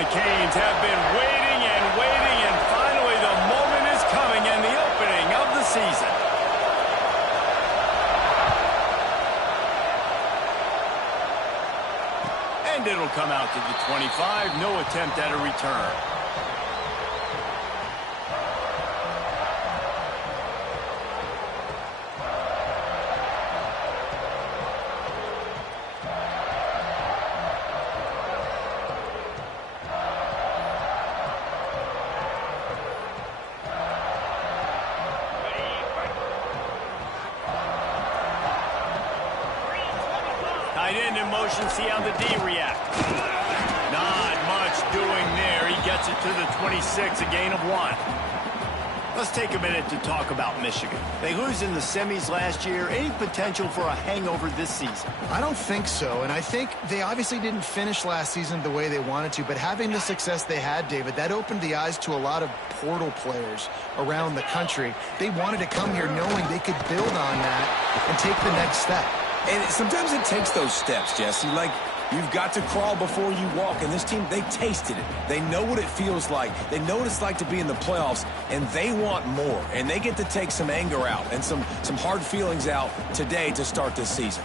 the Canes have been waiting and waiting, and finally the moment is coming and the opening of the season. And it'll come out to the 25. No attempt at a return. Tight end in motion, see how the D reacts. Not much doing there. He gets it to the 26, a gain of 1. Let's take a minute to talk about Michigan. They lose in the semis last year. Any potential for a hangover this season? I don't think so, and I think they obviously didn't finish last season the way they wanted to, but having the success they had, David, that opened the eyes to a lot of portal players around the country. They wanted to come here knowing they could build on that and take the next step. And sometimes it takes those steps, Jesse. Like, you've got to crawl before you walk. And this team, they tasted it. They know what it feels like. They know what it's like to be in the playoffs, and they want more. And they get to take some anger out and some hard feelings out today to start this season.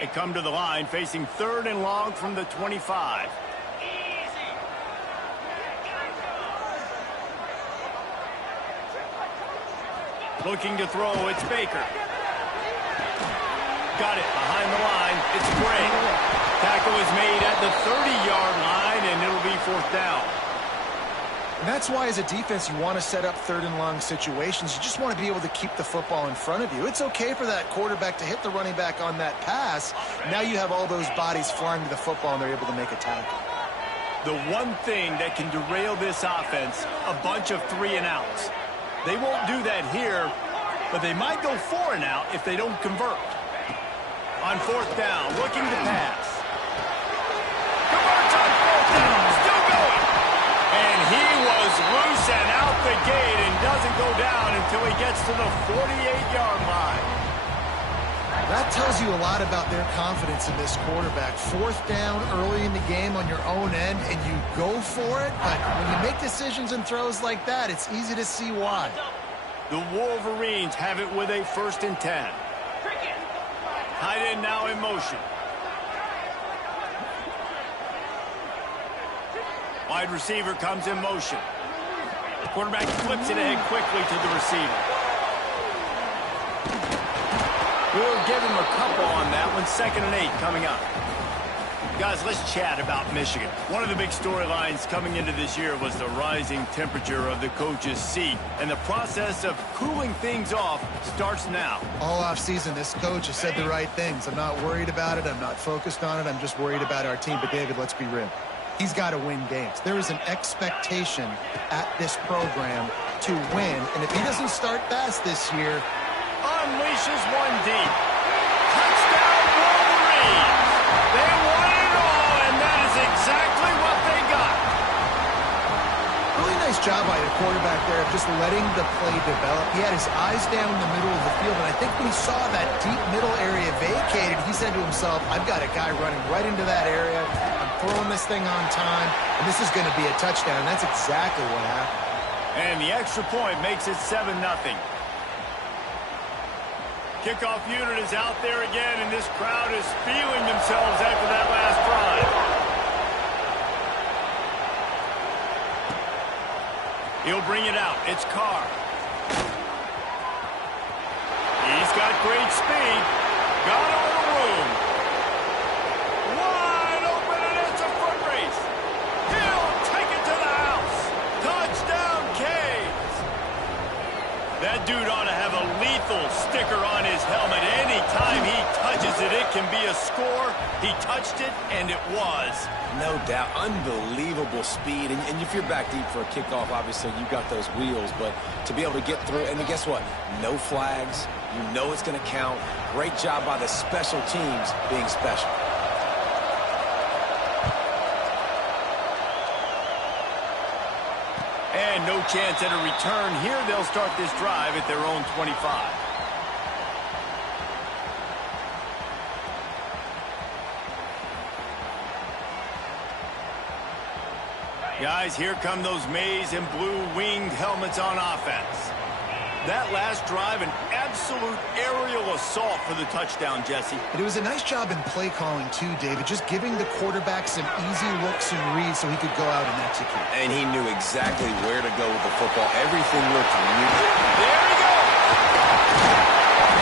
They come to the line facing 3rd and long from the 25. Looking to throw, it's Baker. Got it behind the line. It's Gray. Tackle is made at the 30-yard line, and it'll be 4th down. And that's why, as a defense, you want to set up 3rd and long situations. You just want to be able to keep the football in front of you. It's okay for that quarterback to hit the running back on that pass. Now you have all those bodies flying to the football, and they're able to make a tackle. The one thing that can derail this offense, a bunch of 3-and-outs. They won't do that here, but they might go 4-and-out if they don't convert. On 4th down, looking to pass. Converts on 4th down, still going. And he was loose and out the gate and doesn't go down until he gets to the 48-yard line. That tells you a lot about their confidence in this quarterback. 4th down early in the game on your own end, and you go for it. But when you make decisions and throws like that, it's easy to see why. The Wolverines have it with a 1st and 10. Tight end now in motion. Wide receiver comes in motion. The quarterback flips it ahead quickly to the receiver. We'll give him a couple on that one. 2nd and 8 coming up. Guys, let's chat about Michigan. One of the big storylines coming into this year was the rising temperature of the coach's seat. And the process of cooling things off starts now. All offseason, this coach has said the right things. I'm not worried about it. I'm not focused on it. I'm just worried about our team. But, David, let's be real. He's got to win games. There is an expectation at this program to win. And if he doesn't start fast this year, unleashes one deep. Touchdown Wolverines! They won it all, and that is exactly what they got. Really nice job by the quarterback there of just letting the play develop. He had his eyes down the middle of the field, and I think when he saw that deep middle area vacated, he said to himself, I've got a guy running right into that area. I'm throwing this thing on time, and this is going to be a touchdown. And that's exactly what happened. And the extra point makes it 7-0. Kickoff unit is out there again, and this crowd is feeling themselves after that last drive. He'll bring it out. It's Carr. He's got great speed. Got all the room. Wide open, and it's a foot race. He'll take it to the house. Touchdown, Canes. That dude ought to have a lethal sticker on his helmet. Anytime he touches it, it can be a score. He touched it, and it was. No doubt. Unbelievable speed. And if you're back deep for a kickoff, obviously you've got those wheels. But to be able to get through, and then guess what? No flags. You know it's going to count. Great job by the special teams being special. And no chance at a return here. They'll start this drive at their own 25. Guys, here come those maize and blue winged helmets on offense. That last drive, an absolute aerial assault for the touchdown, Jesse. But it was a nice job in play calling, too, David, just giving the quarterback some easy looks and reads so he could go out and execute. And he knew exactly where to go with the football. Everything looked really good. There he goes.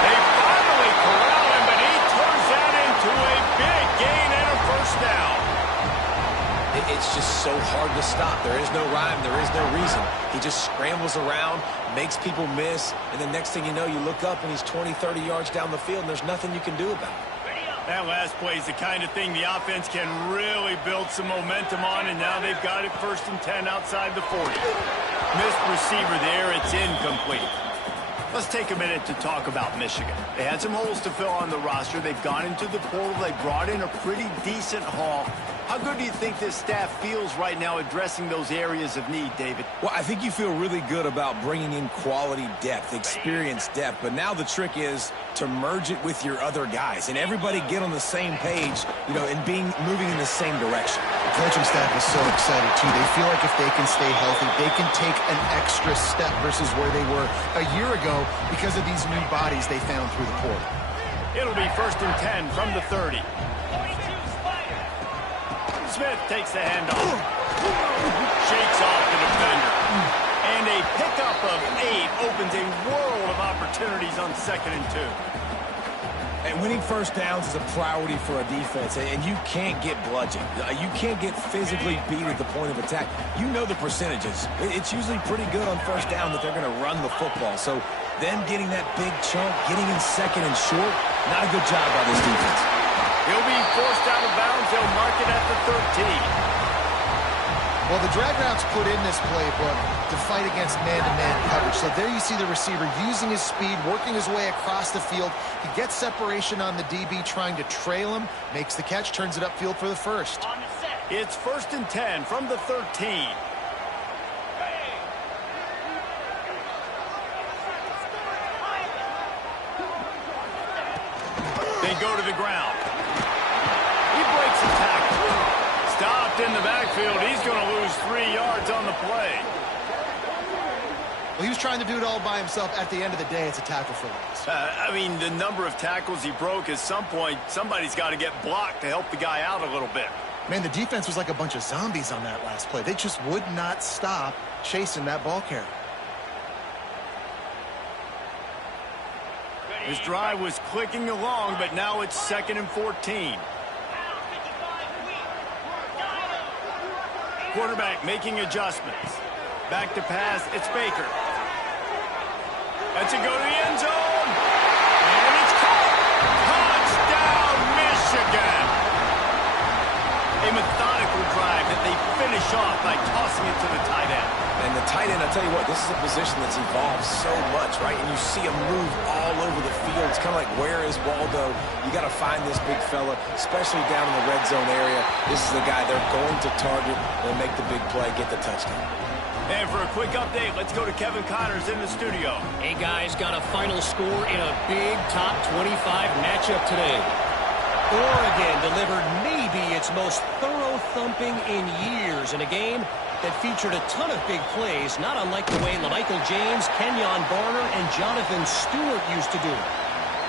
They finally corral him, but he turns that into a big gain and a first down. It's just so hard to stop. There is no rhyme. There is no reason. He just scrambles around, makes people miss, and the next thing you know, you look up and he's 20, 30 yards down the field, and there's nothing you can do about it. That last play is the kind of thing the offense can really build some momentum on, and now they've got it 1st and 10 outside the 40. Missed receiver there. It's incomplete. Let's take a minute to talk about Michigan. They had some holes to fill on the roster. They've gone into the portal. They brought in a pretty decent haul. How good do you think this staff feels right now addressing those areas of need, David? Well, I think you feel really good about bringing in quality depth, experience depth, but now the trick is to merge it with your other guys and everybody get on the same page, and moving in the same direction. The coaching staff is so excited, too. They feel like if they can stay healthy, they can take an extra step versus where they were a year ago because of these new bodies they found through the portal. It'll be 1st and 10 from the 30. Smith takes the handoff. Shakes off the defender. And a pickup of 8 opens a world of opportunities on 2nd and 2. And winning first downs is a priority for a defense, and you can't get bludgeoned. You can't get physically beat at the point of attack. You know the percentages. It's usually pretty good on first down that they're going to run the football. So them getting that big chunk, getting in 2nd and short, not a good job by this defense. He'll be forced out of bounds. They'll mark it at the 13. Well, the drag routes put in this playbook to fight against man-to-man coverage. So there you see the receiver using his speed, working his way across the field. He gets separation on the DB, trying to trail him, makes the catch, turns it upfield for the first. It's 1st and 10 from the 13. They go to the ground. He breaks the tackle. Stopped in the backfield. He's going to lose 3 yards on the play. Well, he was trying to do it all by himself. At the end of the day, it's a tackle for loss. I mean, the number of tackles he broke, at some point, somebody's got to get blocked to help the guy out a little bit. Man, the defense was like a bunch of zombies on that last play. They just would not stop chasing that ball carrier. This drive was clicking along, but now it's 2nd and 14. Quarterback making adjustments. Back to pass, it's Baker. That's a go to the end zone. And it's caught. Touchdown, Michigan. A methodical drive that they finish off by tossing it to the tight end. And the tight end, I'll tell you what, this is a position that's evolved so much, right? And you see him move all over the field. It's kind of like, where is Waldo? You got to find this big fella, especially down in the red zone area. This is the guy they're going to target and make the big play, get the touchdown. And for a quick update, let's go to Kevin Connors in the studio. Hey, guys, got a final score in a big top 25 matchup today. Oregon delivered maybe its most thorough thumping in years in a game that featured a ton of big plays, not unlike the way LaMichael James, Kenyon Barner, and Jonathan Stewart used to do it.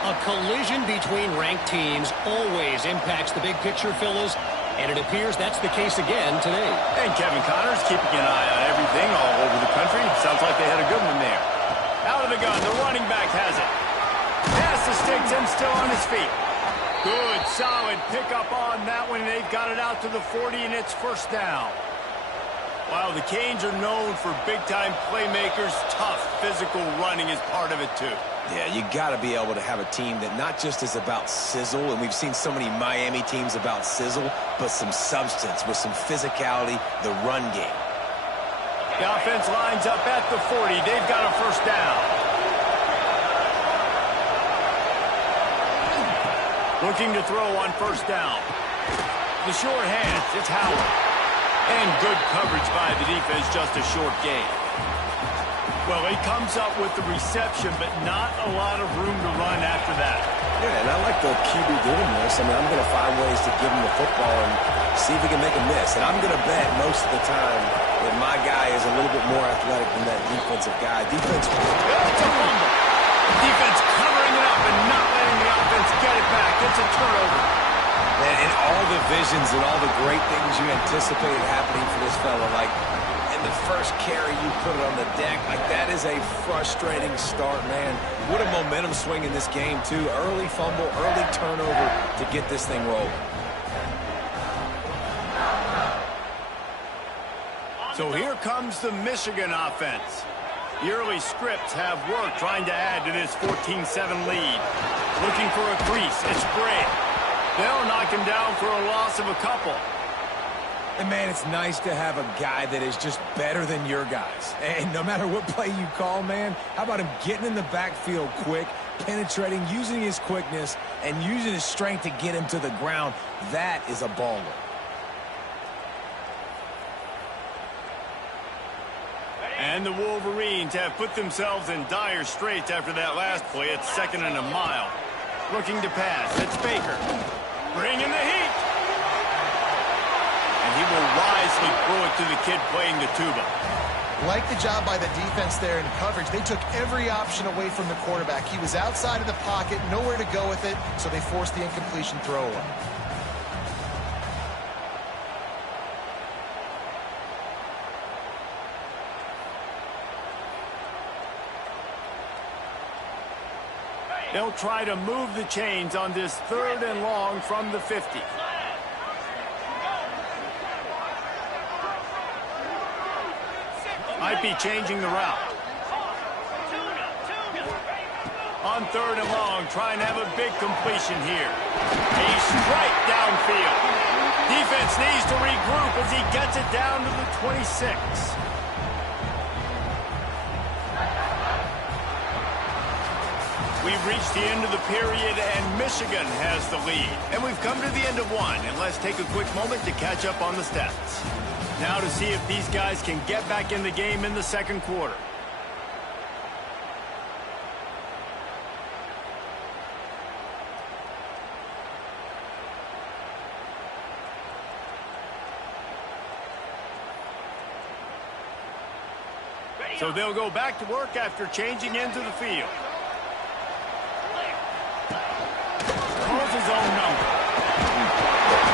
A collision between ranked teams always impacts the big picture, fellas, and it appears that's the case again today. And Kevin Connors keeping an eye on everything all over the country. Sounds like they had a good one there. Out of the gun, the running back has it. Pass the sticks and still on his feet. Good, solid pickup on that one. They've got it out to the 40, and it's first down. Wow, the Canes are known for big-time playmakers. Tough physical running is part of it, too. Yeah, you got to be able to have a team that not just is about sizzle, and we've seen so many Miami teams about sizzle, but some substance with some physicality, the run game. The offense lines up at the 40. They've got a first down. Looking to throw on first down. The short hands, it's Howard. And good coverage by the defense, just a short gain. Well, he comes up with the reception, but not a lot of room to run after that. Yeah, and I like the QB doing this. I mean, I'm going to find ways to give him the football and see if he can make a miss. And I'm going to bet most of the time that my guy is a little bit more athletic than that defensive guy. Defense. It's a fumble. Defense covering it up and not letting the offense get it back. It's a turnover. And all the visions and all the great things you anticipated happening for this fella, like in the first carry you put it on the deck, like that is a frustrating start, man. What a momentum swing in this game, too. Early fumble, early turnover to get this thing rolling. So here comes the Michigan offense. The early scripts have worked trying to add to this 14-7 lead. Looking for a crease. It's great. They'll knock him down for a loss of a couple. And, man, it's nice to have a guy that is just better than your guys. And no matter what play you call, man, how about him getting in the backfield quick, penetrating, using his quickness, and using his strength to get him to the ground? That is a baller. And the Wolverines have put themselves in dire straits after that last play. It's 2nd and a mile. Looking to pass. It's Baker. Bringing the heat. And he will wisely throw it to the kid playing the tuba. Like the job by the defense there in coverage. They took every option away from the quarterback. He was outside of the pocket, nowhere to go with it, so they forced the incompletion throwaway. They'll try to move the chains on this 3rd and long from the 50. Might be changing the route. On 3rd and long, trying to have a big completion here. A strike downfield. Defense needs to regroup as he gets it down to the 26. We've reached the end of the period, and Michigan has the lead. And we've come to the end of one, and let's take a quick moment to catch up on the stats. Now to see if these guys can get back in the game in the 2nd quarter. So they'll go back to work after changing into the field. Calls his own number.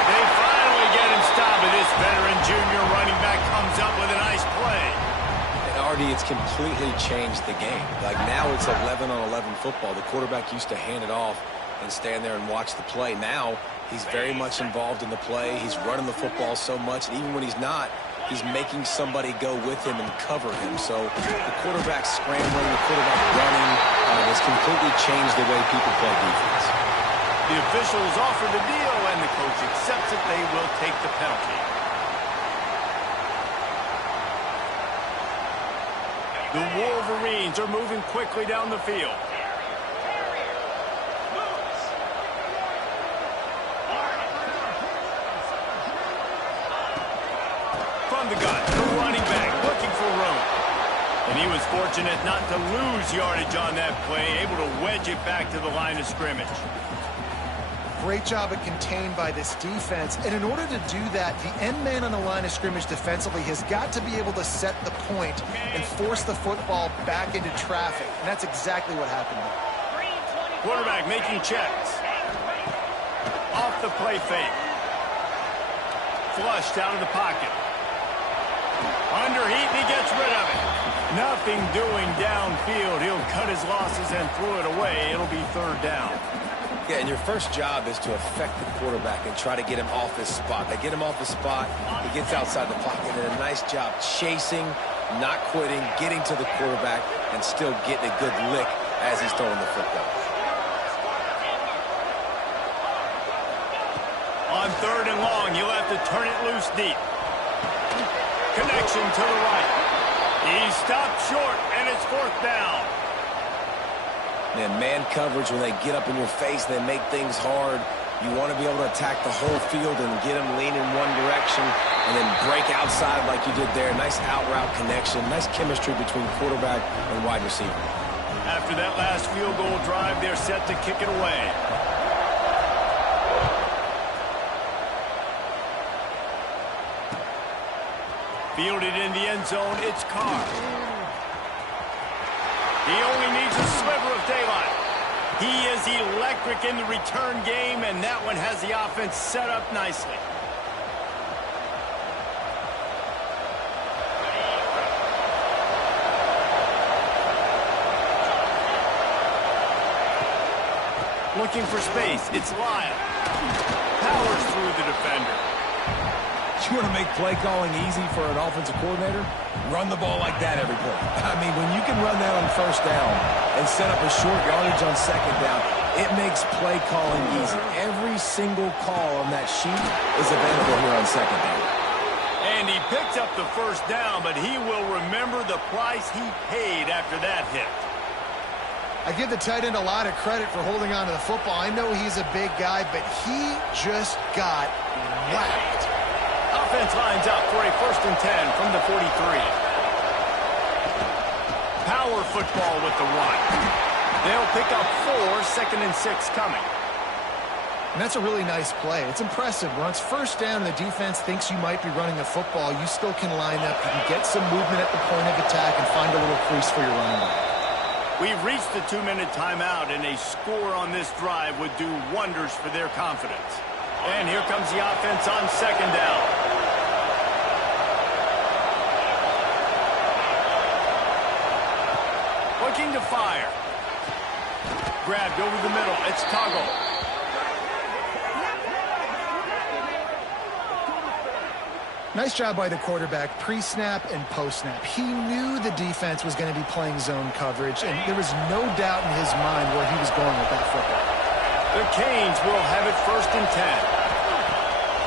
They finally get him stopped, but this veteran junior running back comes up with a nice play. And Artie, it's completely changed the game. Like now it's 11-on-11 football. The quarterback used to hand it off and stand there and watch the play. Now he's very much involved in the play. He's running the football so much, and even when he's not, he's making somebody go with him and cover him. So the quarterback scrambling, the quarterback running has completely changed the way people play defense. The officials offer the deal, and the coach accepts it. They will take the penalty. The Wolverines are moving quickly down the field. From the gun, the running back looking for room. And he was fortunate not to lose yardage on that play, able to wedge it back to the line of scrimmage. Great job at contained by this defense. And in order to do that, the end man on the line of scrimmage defensively has got to be able to set the point and force the football back into traffic. And that's exactly what happened there. Quarterback making checks. Off the play fake. Flushed out of the pocket. Under heat, and he gets rid of it. Nothing doing downfield. He'll cut his losses and throw it away. It'll be 3rd down. Yeah, and your first job is to affect the quarterback and try to get him off his spot. They get him off his spot, he gets outside the pocket, and a nice job chasing, not quitting, getting to the quarterback, and still getting a good lick as he's throwing the football. On 3rd and long, you'll have to turn it loose deep. Connection to the right. He stopped short, and it's 4th down. Man coverage, when they get up in your face, they make things hard. You want to be able to attack the whole field and get them lean in one direction and then break outside like you did there. Nice out-route connection, nice chemistry between quarterback and wide receiver. After that last field goal drive, they're set to kick it away. Fielded in the end zone, it's Carr. He only needs a sliver of daylight. He is electric in the return game, and that one has the offense set up nicely. Looking for space, it's Lyle. Powers through the defender. You want to make play calling easy for an offensive coordinator? Run the ball like that every play. I mean, when you can run that on first down and set up a short yardage on second down, it makes play calling easy. Every single call on that sheet is available here on second down. And he picked up the first down, but he will remember the price he paid after that hit. I give the tight end a lot of credit for holding on to the football. I know he's a big guy, but he just got whacked. Offense lines up for a 1st and 10 from the 43. Power football with the one. They'll pick up 4, 2nd and 6 coming. And that's a really nice play. It's impressive. When it's first down and the defense thinks you might be running the football, you still can line up. You can get some movement at the point of attack and find a little crease for your running back. We've reached the 2-minute timeout, and a score on this drive would do wonders for their confidence. And here comes the offense on 2nd down. Looking to fire. Grabbed over the middle. It's Toggle. Nice job by the quarterback, pre-snap and post-snap. He knew the defense was going to be playing zone coverage, and there was no doubt in his mind where he was going with that football. The Canes will have it 1st and 10.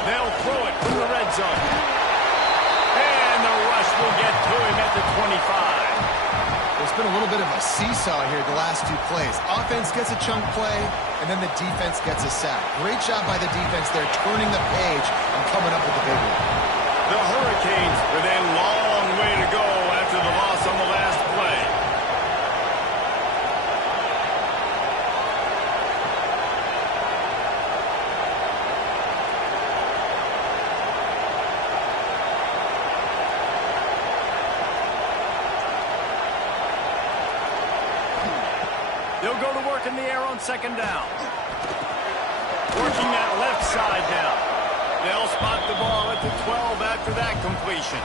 They'll throw it from the red zone. And the rush will get to him at the 25. There's been a little bit of a seesaw here the last 2 plays. Offense gets a chunk play, and then the defense gets a sack. Great job by the defense there, turning the page and coming up with the big one. The Hurricanes with a long way to go after the loss on the last play. They'll go to work in the air on 2nd down. Working that left side now. They'll spot the ball at the 12 after that completion.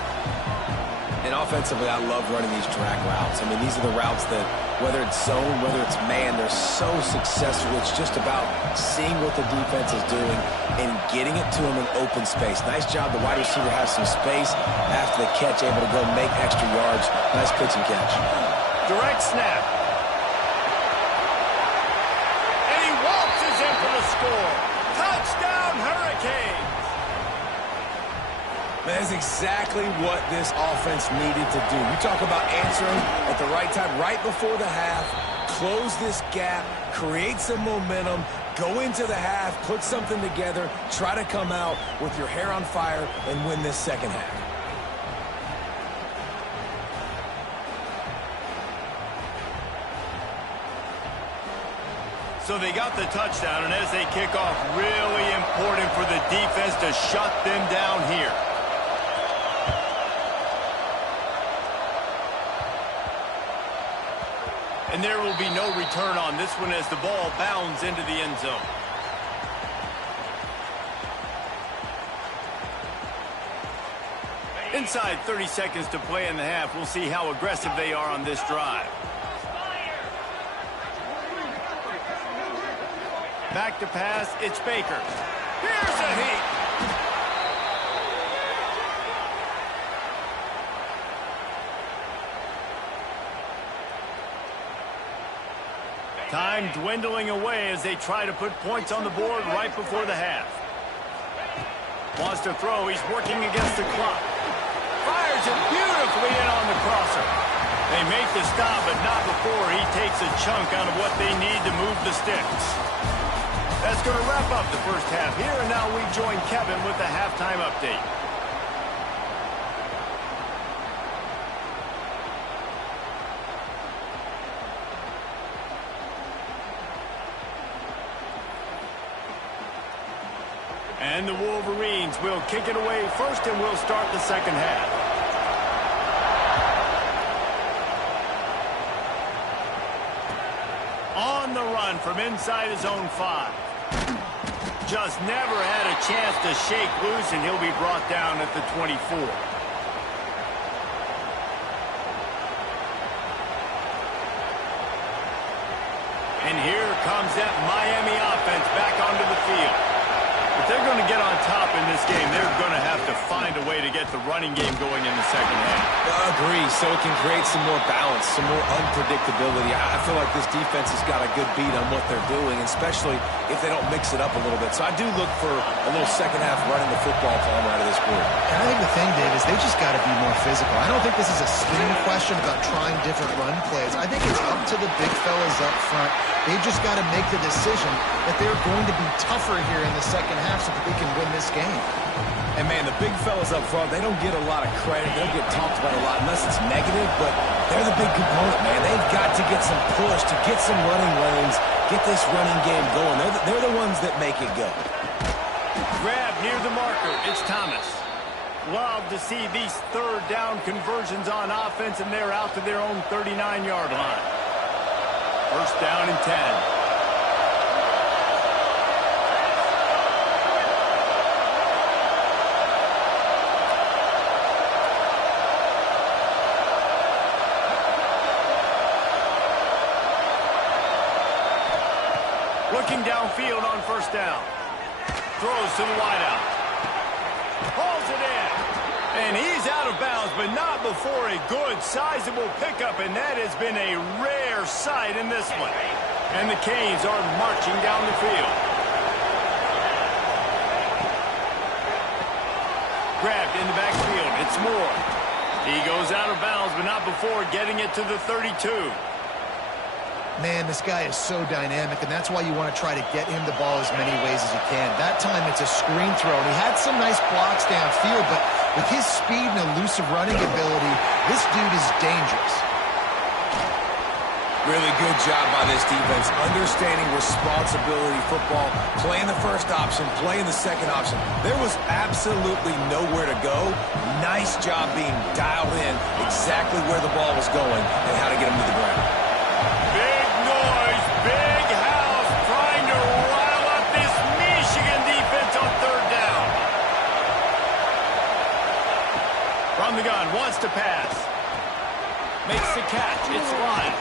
And offensively, I love running these drag routes. I mean, these are the routes that, whether it's zone, whether it's man, they're so successful. It's just about seeing what the defense is doing and getting it to them in open space. Nice job. The wide receiver has some space after the catch, able to go make extra yards. Nice pitch and catch. Direct snap. And he waltzes in for the score. Touchdown, Hurricanes. That's exactly what this offense needed to do. You talk about answering at the right time, right before the half, close this gap, create some momentum, go into the half, put something together, try to come out with your hair on fire and win this second half. So they got the touchdown, and as they kick off, really important for the defense to shut them down here. And there will be no return on this one as the ball bounds into the end zone. Inside 30 seconds to play in the half. We'll see how aggressive they are on this drive. Back to pass, it's Baker. Here's a heat. Time dwindling away as they try to put points on the board right before the half. Wants to throw, he's working against the clock. Fires it beautifully in on the crosser. They make the stop, but not before he takes a chunk out of what they need to move the sticks. That's going to wrap up the first half here, and now we join Kevin with the halftime update. And the Wolverines will kick it away first, and we'll start the second half. On the run from inside his own 5. Just never had a chance to shake loose, and he'll be brought down at the 24. And here comes that Miami offense back onto the field. If they're going to get on top in this game, they're going to have to find a way to get the running game going in the second half. I agree, so it can create some more balance, some more unpredictability. I feel like this defense has got a good beat on what they're doing, especially if they don't mix it up a little bit. So I do look for a little second half running the football calm out of this group. And I think the thing, Dave, is they just got to be more physical. I don't think this is a scheme question about trying different run plays. I think it's up to the big fellas up front. They've just got to make the decision that they're going to be tougher here in the second half so that they can win this game. And, man, the big fellas up front, they don't get a lot of credit. They don't get talked about a lot unless it's negative, but they're the big component, man. They've got to get some push, to get some running lanes, get this running game going. They're the ones that make it go. Grab near the marker. It's Thomas. Love to see these third down conversions on offense, and they're out to their own 39-yard line. First down and 10. Looking downfield on first down. Throws to the wideout. Hauls it in. And he's out of bounds, but not before a good, sizable pickup, and that has been a rare sight in this one. And the Canes are marching down the field. Grabbed in the backfield. It's Moore. He goes out of bounds, but not before getting it to the 32. Man, this guy is so dynamic, and that's why you want to try to get him the ball as many ways as you can. That time, it's a screen throw, and he had some nice blocks downfield, but with his speed and elusive running ability, this dude is dangerous. Really good job by this defense, understanding responsibility football, playing the first option, playing the second option. There was absolutely nowhere to go. Nice job being dialed in exactly where the ball was going and how to get him to the ground. Big noise, big house, trying to rile up this Michigan defense on third down. From the gun, wants to pass. Makes the catch, it's Lyon.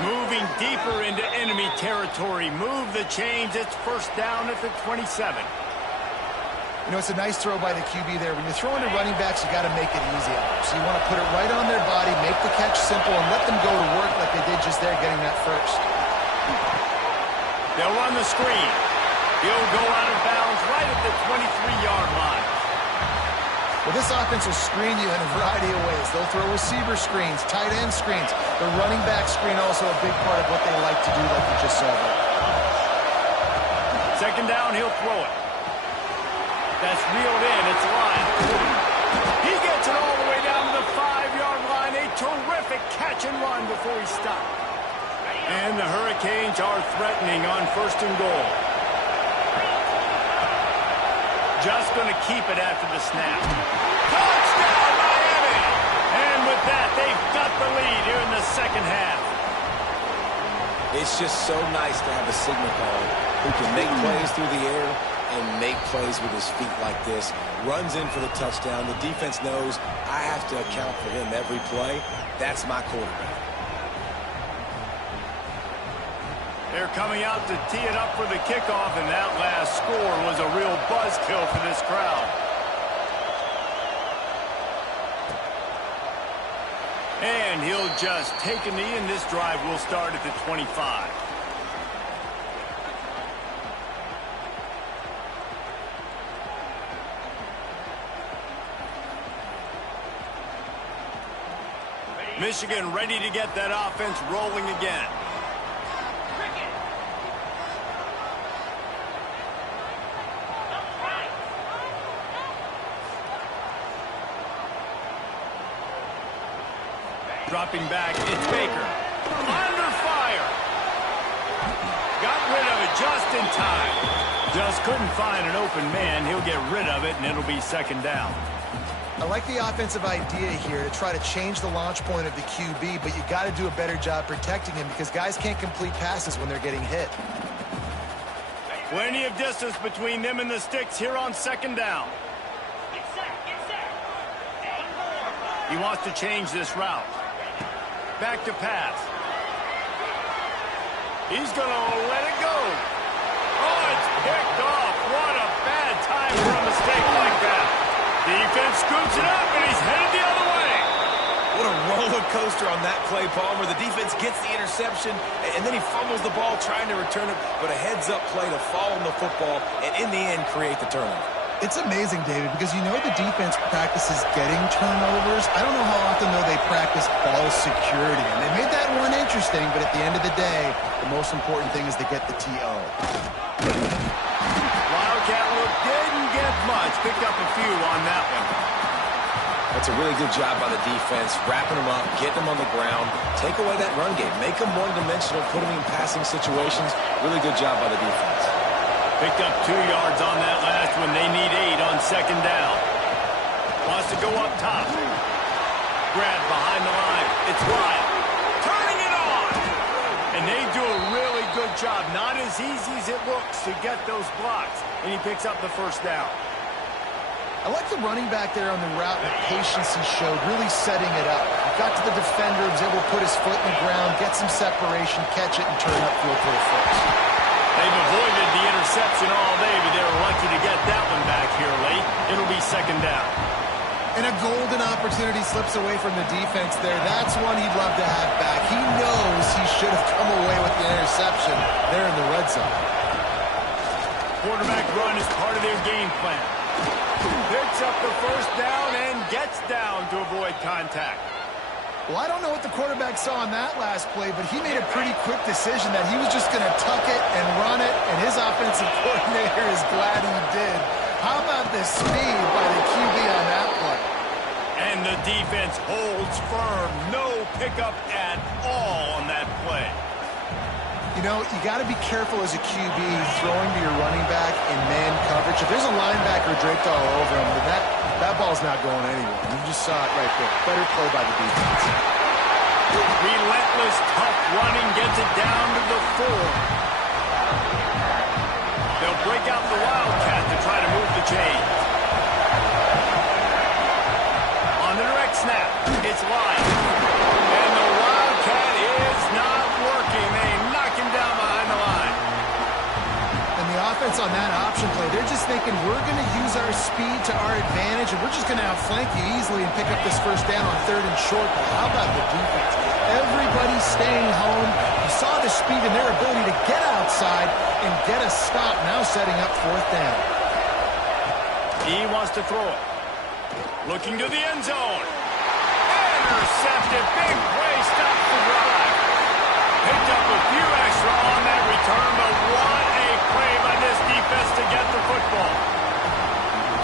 Moving deeper into enemy territory. Move the chains. It's first down at the 27. You know, it's a nice throw by the QB there. When you're throwing to running backs, you got to make it easy on them. So you want to put it right on their body, make the catch simple, and let them go to work like they did just there getting that first. They'll run the screen. He'll go out of bounds right at the 23-yard line. Well, this offense will screen you in a variety of ways. They'll throw receiver screens, tight end screens. The running back screen also a big part of what they like to do, like you just saw there. Second down, he'll throw it. That's reeled in. It's Lyon. He gets it all the way down to the 5-yard line. A terrific catch and run before he stopped. And the Hurricanes are threatening on first and goal. Just going to keep it after the snap. Touchdown, Miami! And with that, they've got the lead here in the second half. It's just so nice to have a signal caller who can make plays through the air and make plays with his feet like this. Runs in for the touchdown. The defense knows I have to account for him every play. That's my quarterback. They're coming out to tee it up for the kickoff, and that last score was a real buzzkill for this crowd. And he'll just take a knee, and this drive will start at the 25. Michigan ready to get that offense rolling again. Dropping back, it's Baker. Under fire. Got rid of it just in time. Just couldn't find an open man. He'll get rid of it, and it'll be second down. I like the offensive idea here to try to change the launch point of the QB, but you got to do a better job protecting him because guys can't complete passes when they're getting hit. Plenty of distance between them and the sticks here on second down. He wants to change this route. Back to pass. He's going to let it go. Oh, it's picked off. What a bad time for a mistake like that. Defense scoops it up, and he's headed the other way. What a roller coaster on that play, Palmer. The defense gets the interception, and then he fumbles the ball trying to return it, but a heads-up play to fall on the football, and in the end, create the turnover. It's amazing, David, because you know the defense practices getting turnovers. I don't know how often, though, they practice ball security. And they made that one interesting, but at the end of the day, the most important thing is to get the TO. Wildcat look didn't get much. Picked up a few on that one. That's a really good job by the defense, wrapping them up, getting them on the ground, take away that run game, make them one-dimensional, put them in passing situations. Really good job by the defense. Picked up 2 yards on that last one. They need 8 on second down. Wants to go up top. Grab behind the line. It's Wild. Turning it on. And they do a really good job. Not as easy as it looks to get those blocks. And he picks up the first down. I like the running back there on the route, the patience he showed, really setting it up. He got to the defender, was able to put his foot in the ground, get some separation, catch it, and turn upfield for the first. They've avoided the interception all day, but they were lucky to get that one back here late. It'll be second down. And a golden opportunity slips away from the defense there. That's one he'd love to have back. He knows he should have come away with the interception there in the red zone. Quarterback run is part of their game plan. Picks up the first down and gets down to avoid contact. Well, I don't know what the quarterback saw on that last play, but he made a pretty quick decision that he was just going to tuck it and run it, and his offensive coordinator is glad he did. How about the speed by the QB on that play? And the defense holds firm. No pickup at all on that play. You know, you got to be careful as a QB throwing to your running back in man coverage. If there's a linebacker draped all over him, then that ball's not going anywhere. You just saw it right there. Better play by the defense. Relentless, tough running gets it down to the 4. They'll break out the Wildcat to try to move the chains. On the direct snap, it's live. And the Wildcat is not working. They knock him down behind the line. And the offense on that option play, they're just thinking we're going to use our speed to our advantage, and we're just going to outflank you easily and pick up this first down on 3rd and short. But how about the defense? Everybody's staying home. You saw the speed and their ability to get outside and get a stop, now setting up 4th down. He wants to throw it. Looking to the end zone. Intercepted. Big play. Stops the drive. Picked up a few extra on that return, but what a play by this defense to get the football.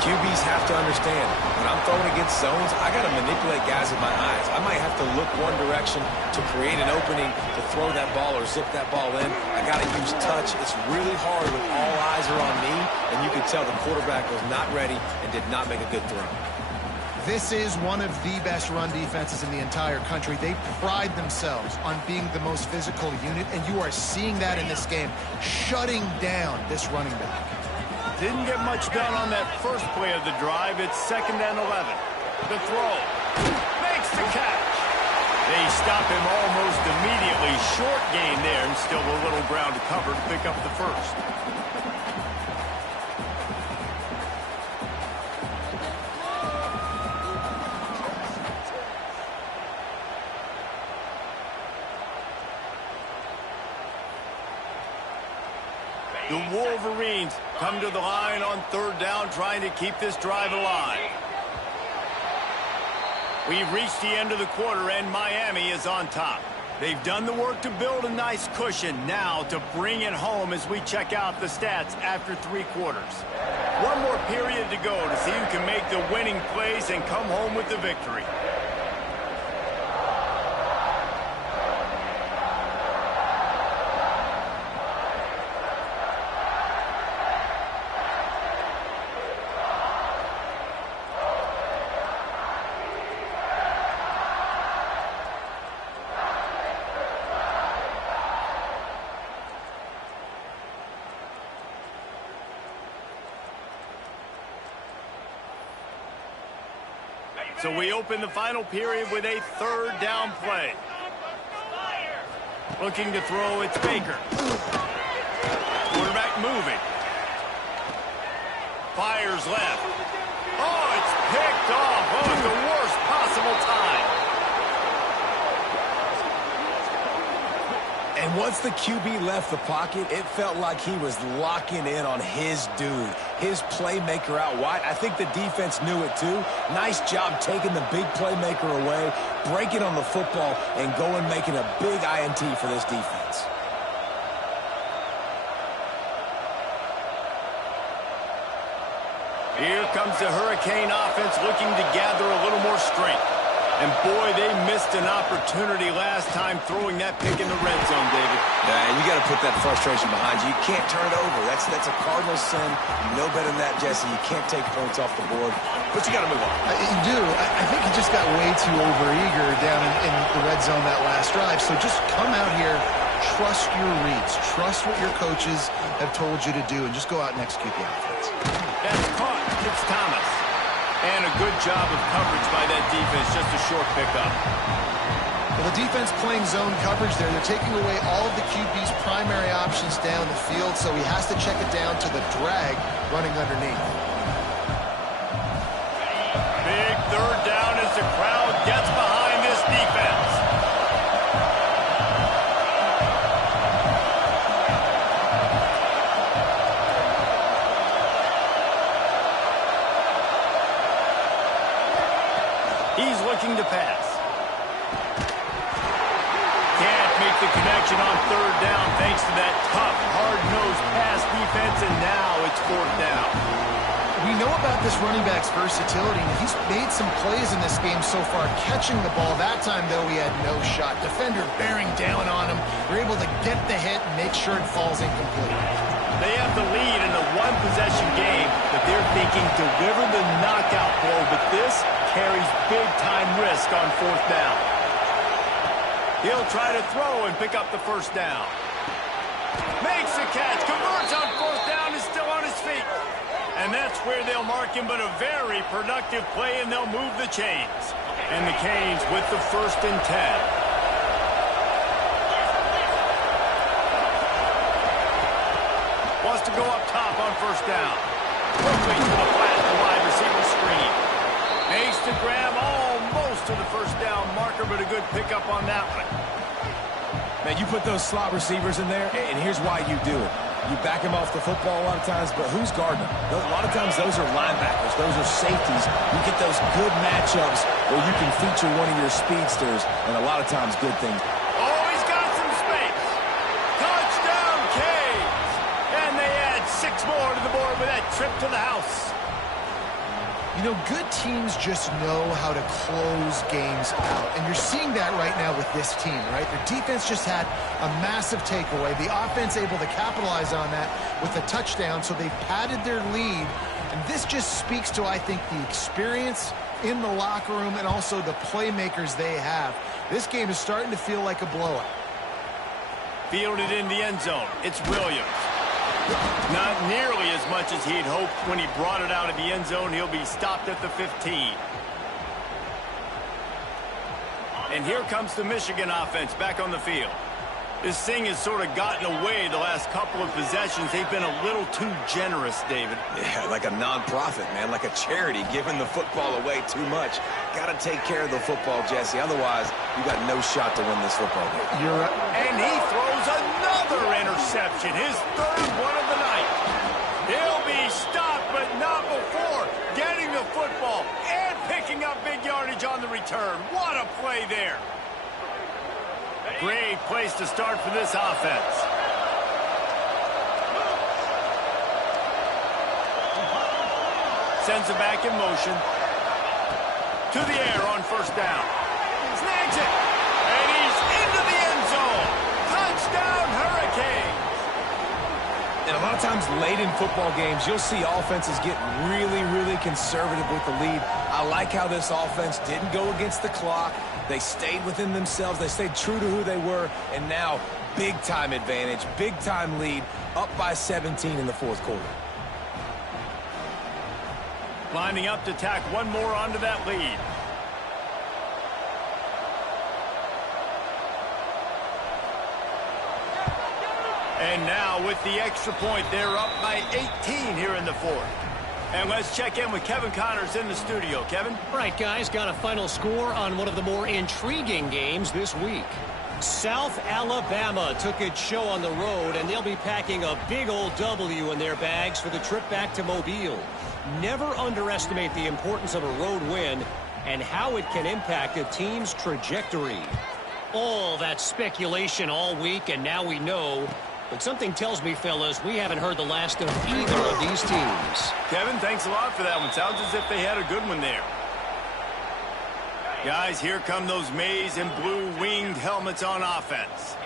QBs have to understand, when I'm throwing against zones, I got to manipulate guys with my eyes. I might have to look one direction to create an opening to throw that ball or zip that ball in. I got to use touch. It's really hard when all eyes are on me, and you could tell the quarterback was not ready and did not make a good throw. This is one of the best run defenses in the entire country. They pride themselves on being the most physical unit, and you are seeing that in this game, shutting down this running back. Didn't get much done on that first play of the drive. It's 2nd and 11. The throw. Makes the catch. They stop him almost immediately. Short gain there, and still a little ground to cover to pick up the first. The Wolverines come to the line on 3rd down, trying to keep this drive alive. We've reached the end of the quarter, and Miami is on top. They've done the work to build a nice cushion. Now to bring it home as we check out the stats after 3 quarters. One more period to go to see who can make the winning plays and come home with the victory. So we open the final period with a third down play. Looking to throw, it's Baker. Quarterback moving. Fires left. Oh, it's picked off. Oh, at the worst possible time. And once the QB left the pocket, it felt like he was locking in on his dude, his playmaker out wide. I think the defense knew it too. Nice job taking the big playmaker away, breaking on the football, and going making a big INT for this defense. Here comes the Hurricane offense looking to gather a little more strength. And boy, they missed an opportunity last time throwing that pick in the red zone, David. Yeah, you got to put that frustration behind you. You can't turn it over. That's a cardinal sin. You know better than that, Jesse. You can't take points off the board, but you got to move on. You do. I think he just got way too overeager down in the red zone that last drive. So just come out here, trust your reads, trust what your coaches have told you to do, and just go out and execute the offense. That's caught. It's Thomas. And a good job of coverage by that defense, just a short pickup. Well, the defense playing zone coverage there. They're taking away all of the QB's primary options down the field, so he has to check it down to the drag running underneath. Big third down as the crowd gets behind this defense. He's looking to pass. Can't make the connection on third down thanks to that tough, hard-nosed pass defense, and now it's fourth down. We know about this running back's versatility. He's made some plays in this game so far, catching the ball. That time, though, he had no shot. Defender bearing down on him. They're able to get the hit and make sure it falls incomplete. They have the lead in a one-possession game, but they're thinking deliver the knockout blow, but this carries big-time risk on fourth down. He'll try to throw and pick up the first down. Makes the catch, converts on fourth down, is still on his feet. And that's where they'll mark him, but a very productive play, and they'll move the chains. And the Canes with the 1st and 10. Wants to go up top on first down. Quickly to the flat, the wide receiver screen. Makes the grab almost to the first down marker, but a good pickup on that one. Man, you put those slot receivers in there, and here's why you do it. You back him off the football a lot of times, but who's guarding him? A lot of times those are linebackers. Those are safeties. You get those good matchups where you can feature one of your speedsters, and a lot of times good things. Oh, he's got some space. Touchdown, Canes. And they add 6 more to the board with that trip to the house. You know, good teams just know how to close games out. And you're seeing that right now with this team, right? Their defense just had a massive takeaway. The offense able to capitalize on that with a touchdown, so they've padded their lead. And this just speaks to, I think, the experience in the locker room and also the playmakers they have. This game is starting to feel like a blowout. Fielded in the end zone. It's Williams. Not nearly as much as he'd hoped when he brought it out of the end zone. He'll be stopped at the 15. And here comes the Michigan offense back on the field. This thing has sort of gotten away the last couple of possessions. They've been a little too generous, David. Yeah, like a non-profit, man, like a charity, giving the football away too much. Got to take care of the football, Jesse. Otherwise, you got no shot to win this football game. You're right. And he throws another interception, his 3rd one of the night. He'll be stopped, but not before getting the football and picking up big yardage on the return. What a play there. Great place to start for this offense. Sends it back in motion. To the air on first down. Snags it. And he's into the end zone. Touchdown, Hurricanes. And a lot of times late in football games, you'll see offenses get really, really conservative with the lead. I like how this offense didn't go against the clock. They stayed within themselves. They stayed true to who they were. And now, big-time advantage, big-time lead, up by 17 in the 4th quarter. Lining up to tack one more onto that lead. And now with the extra point, they're up by 18 here in the fourth. And let's check in with Kevin Connors in the studio. Kevin? All right, guys, got a final score on one of the more intriguing games this week. South Alabama took its show on the road, and they'll be packing a big old W in their bags for the trip back to Mobile. Never underestimate the importance of a road win and how it can impact a team's trajectory. All that speculation all week, and now we know. But something tells me, fellas, we haven't heard the last of either of these teams. Kevin, thanks a lot for that one. Sounds as if they had a good one there. Guys, here come those maize and blue winged helmets on offense.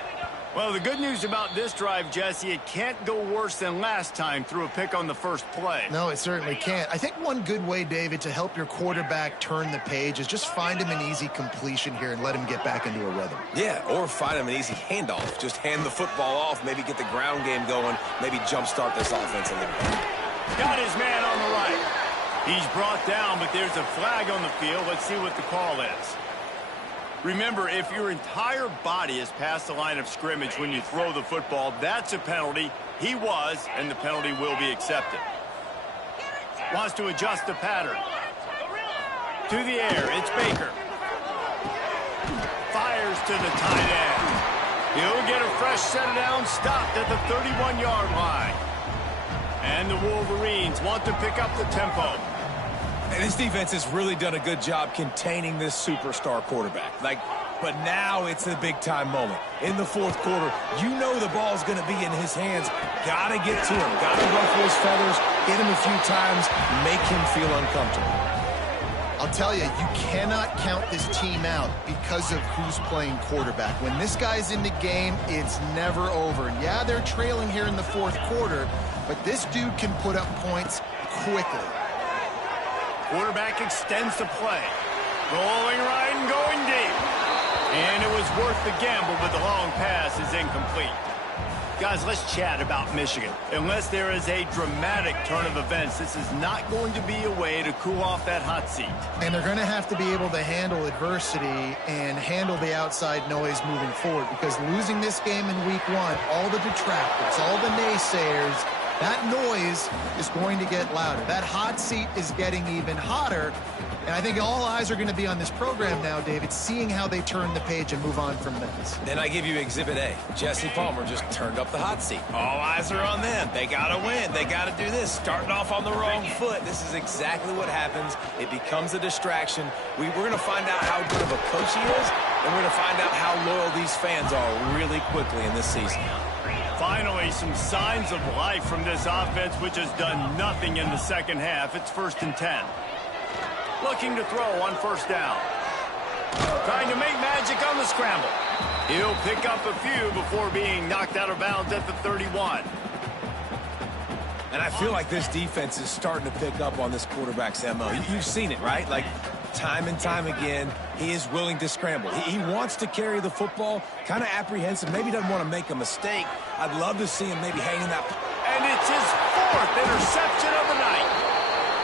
Well, the good news about this drive, Jesse, it can't go worse than last time through a pick on the first play. No, it certainly can't. I think one good way, David, to help your quarterback turn the page is just find him an easy completion here and let him get back into a rhythm. Yeah, or find him an easy handoff. Just hand the football off, maybe get the ground game going, maybe jumpstart this offense a little bit. Got his man on the right. He's brought down, but there's a flag on the field. Let's see what the call is. Remember, if your entire body is past the line of scrimmage when you throw the football, that's a penalty. He was, and the penalty will be accepted. Wants to adjust the pattern. To the air, it's Baker. Fires to the tight end. He'll get a fresh set down, stopped at the 31-yard line. And the Wolverines want to pick up the tempo. And this defense has really done a good job containing this superstar quarterback. But now it's the big-time moment. In the fourth quarter, you know the ball's going to be in his hands. Got to get to him. Got to ruffle his feathers, hit him a few times, make him feel uncomfortable. I'll tell you, you cannot count this team out because of who's playing quarterback. When this guy's in the game, it's never over. And yeah, they're trailing here in the fourth quarter, but this dude can put up points quickly. Quarterback extends the play. Rolling right and going deep. And it was worth the gamble, but the long pass is incomplete. Guys, let's chat about Michigan. Unless there is a dramatic turn of events, this is not going to be a way to cool off that hot seat. And they're going to have to be able to handle adversity and handle the outside noise moving forward, because losing this game in week one, all the detractors, all the naysayers, that noise is going to get louder. That hot seat is getting even hotter. And I think all eyes are going to be on this program now, David, seeing how they turn the page and move on from this. Then I give you Exhibit A. Jesse Palmer just turned up the hot seat. All eyes are on them. They got to win. They got to do this. Starting off on the wrong foot. This is exactly what happens. It becomes a distraction. We're going to find out how good of a coach he is, and we're going to find out how loyal these fans are really quickly in this season. Finally, some signs of life from this offense, which has done nothing in the second half. It's 1st and 10. Looking to throw on first down. Trying to make magic on the scramble. He'll pick up a few before being knocked out of bounds at the 31. And I feel like this defense is starting to pick up on this quarterback's MO. You've seen it, right? Like, time and time again, he is willing to scramble. He wants to carry the football, kind of apprehensive, maybe doesn't want to make a mistake. I'd love to see him maybe hanging that. And it's his 4th interception of the night.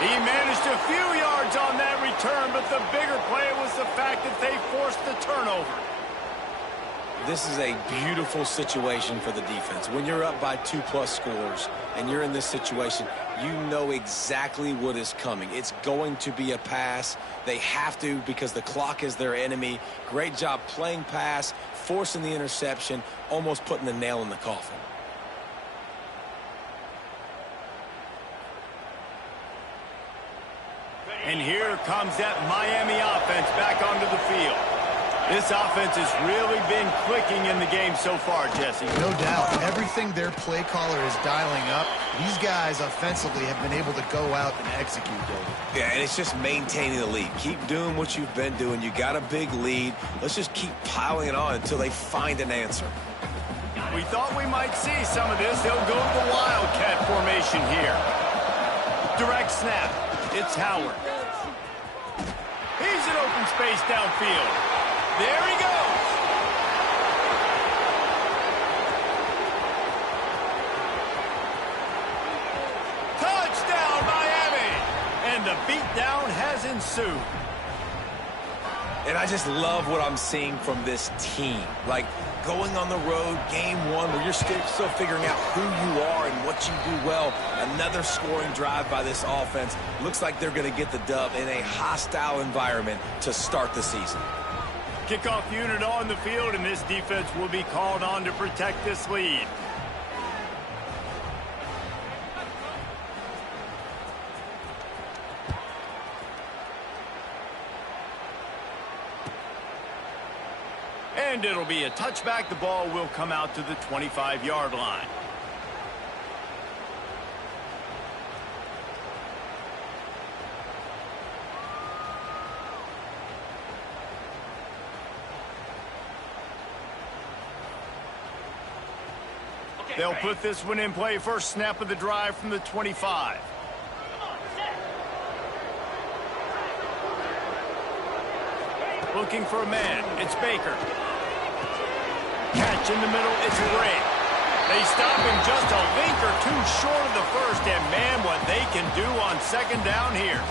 He managed a few yards on that return, but the bigger play was the fact that they forced the turnover. This is a beautiful situation for the defense. When you're up by 2+ scores and you're in this situation, you know exactly what is coming. It's going to be a pass. They have to, because the clock is their enemy. Great job playing pass, forcing the interception, almost putting the nail in the coffin. And here comes that Miami offense back onto the field. This offense has really been clicking in the game so far, Jesse. No doubt. Everything their play caller is dialing up, these guys offensively have been able to go out and execute, David. Yeah, and it's just maintaining the lead. Keep doing what you've been doing. You got a big lead. Let's just keep piling it on until they find an answer. We thought we might see some of this. They'll go to the Wildcat formation here. Direct snap. It's Howard. He's in open space downfield. There he goes. Touchdown, Miami. And the beatdown has ensued. And I just love what I'm seeing from this team. Like, going on the road, game one, where you're still figuring out who you are and what you do well. Another scoring drive by this offense. Looks like they're going to get the dub in a hostile environment to start the season. Kickoff unit on the field, and this defense will be called on to protect this lead. And it'll be a touchback. The ball will come out to the 25-yard line. They'll put this one in play. First snap of the drive from the 25. Looking for a man. It's Baker. Catch in the middle. It's Gray. They stop him just a link or two short of the first. And, man, what they can do on second down here.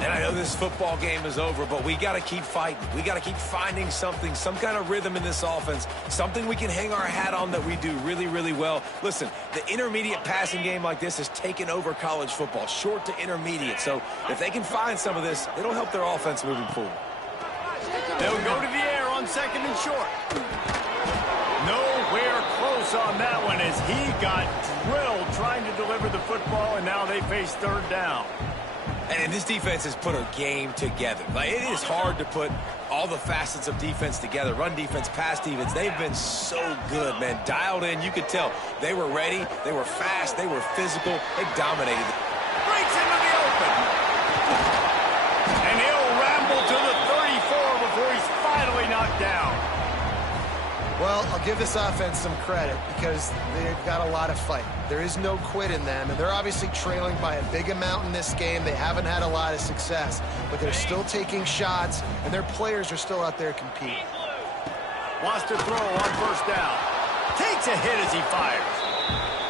And I know this football game is over, but we got to keep fighting. We got to keep finding something, some kind of rhythm in this offense, something we can hang our hat on that we do really, really well. Listen, the intermediate passing game like this has taken over college football, short to intermediate. So if they can find some of this, it'll help their offense moving forward. They'll go to the air on second and short. Nowhere close on that one as he got drilled trying to deliver the football, and now they face third down. And this defense has put a game together. Like, it is hard to put all the facets of defense together. Run defense, pass defense. They've been so good, man. Dialed in. You could tell they were ready. They were fast. They were physical. They dominated. Breaks into the open. And he'll ramble to the 34 before he's finally knocked down. Well, I'll give this offense some credit because they've got a lot of fight. There is no quit in them, and they're obviously trailing by a big amount in this game. They haven't had a lot of success, but they're still taking shots, and their players are still out there competing. Wants to throw on first down. Takes a hit as he fires.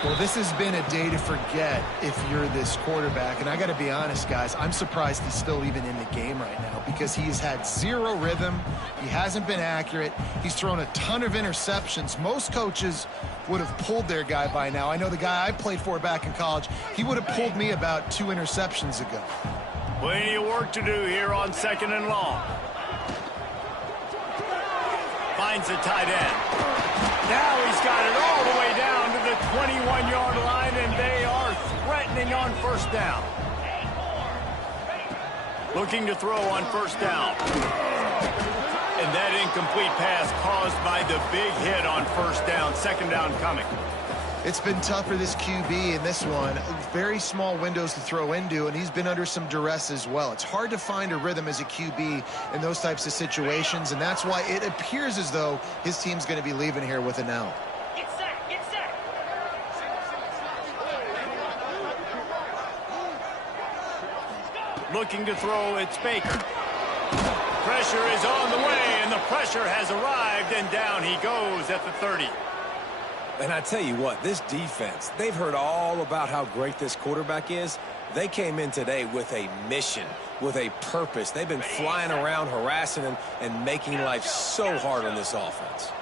Well, this has been a day to forget if you're this quarterback, and I got to be honest, guys, I'm surprised he's still even in the game right now because he's had zero rhythm. He hasn't been accurate. He's thrown a ton of interceptions. Most coaches would have pulled their guy by now. I know the guy I played for back in college, he would have pulled me about 2 interceptions ago. Plenty of work to do here on second and long. Finds the tight end. Now he's got it all the way down to the 21-yard line, and they are threatening on first down. Looking to throw on first down. And that incomplete pass caused by the big hit on first down. Second down coming. It's been tough for this QB in this one. Very small windows to throw into, and he's been under some duress as well. It's hard to find a rhythm as a QB in those types of situations, and that's why it appears as though his team's going to be leaving here with an L. Get set, get set. Looking to throw, it's Baker. Pressure is on the way, and the pressure has arrived, and down he goes at the 30. And I tell you what, this defense, they've heard all about how great this quarterback is. They came in today with a mission, with a purpose. They've been flying around, harassing him, and making life so hard on this offense.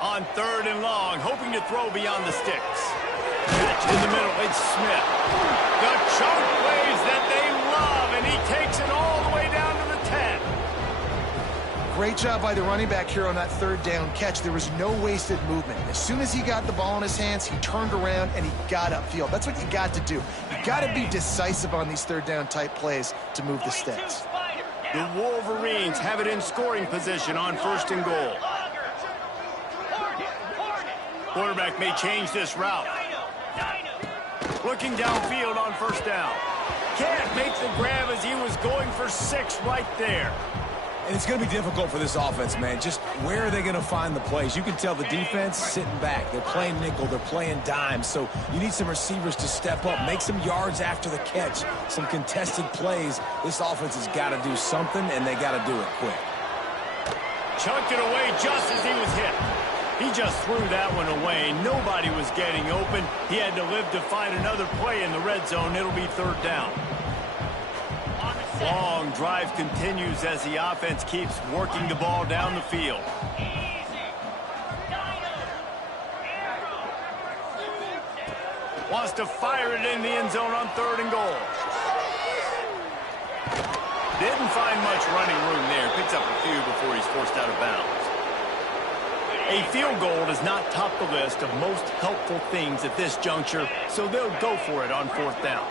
On third and long, hoping to throw beyond the sticks. Catch in the middle, it's Smith. The choke plays that they love, and he takes it all the way down to the 10. Great job by the running back here on that third down catch. There was no wasted movement. As soon as he got the ball in his hands, he turned around and he got upfield. That's what you got to do. You got to be decisive on these third down type plays to move the sticks. The Wolverines have it in scoring position on first and goal. Quarterback may change this route. Looking downfield on first down. Can't make the grab as he was going for 6 right there. And it's going to be difficult for this offense, man. Just where are they going to find the plays? You can tell the defense sitting back. They're playing nickel. They're playing dime. So you need some receivers to step up, make some yards after the catch, some contested plays. This offense has got to do something, and they got to do it quick. Chucked it away just as he was hit. He just threw that one away. Nobody was getting open. He had to live to find another play in the red zone. It'll be third down. Long drive continues as the offense keeps working the ball down the field. Wants to fire it in the end zone on 3rd and goal. Didn't find much running room there. Picks up a few before he's forced out of bounds. A field goal does not top the list of most helpful things at this juncture, so they'll go for it on 4th down.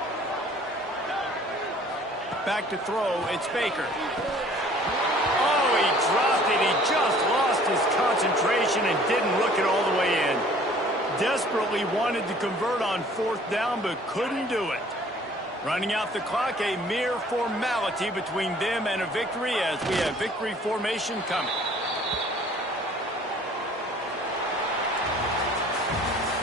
Back to throw, it's Baker. Oh, he dropped it. He just lost his concentration and didn't look it all the way in. Desperately wanted to convert on 4th down, but couldn't do it. Running out the clock, a mere formality between them and a victory as we have victory formation coming.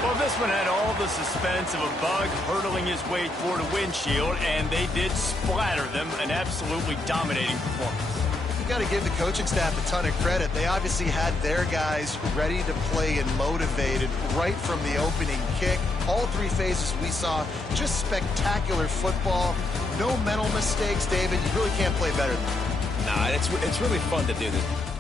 Well, this one had all the suspense of a bug hurtling his way toward a windshield, and they did splatter them. An absolutely dominating performance. You got to give the coaching staff a ton of credit. They obviously had their guys ready to play and motivated right from the opening kick. All 3 phases we saw, just spectacular football. No mental mistakes, David. You really can't play better than that. Nah, it's really fun to do this.